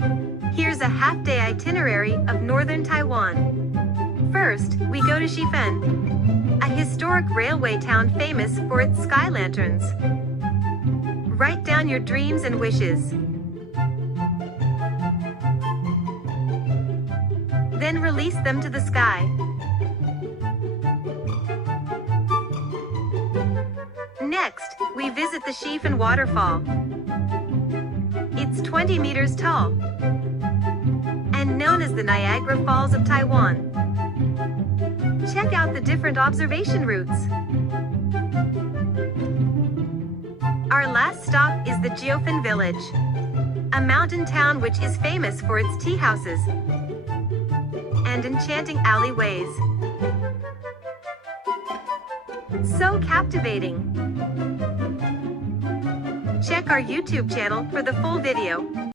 Here's a half-day itinerary of Northern Taiwan. First, we go to Shifen, a historic railway town famous for its sky lanterns. Write down your dreams and wishes. Then release them to the sky. Next, we visit the Shifen Waterfall. It's 20 meters tall and known as the Niagara Falls of Taiwan. Check out the different observation routes. Our last stop is the Jiufen village, a mountain town which is famous for its teahouses and enchanting alleyways. So captivating! Check our YouTube channel for the full video.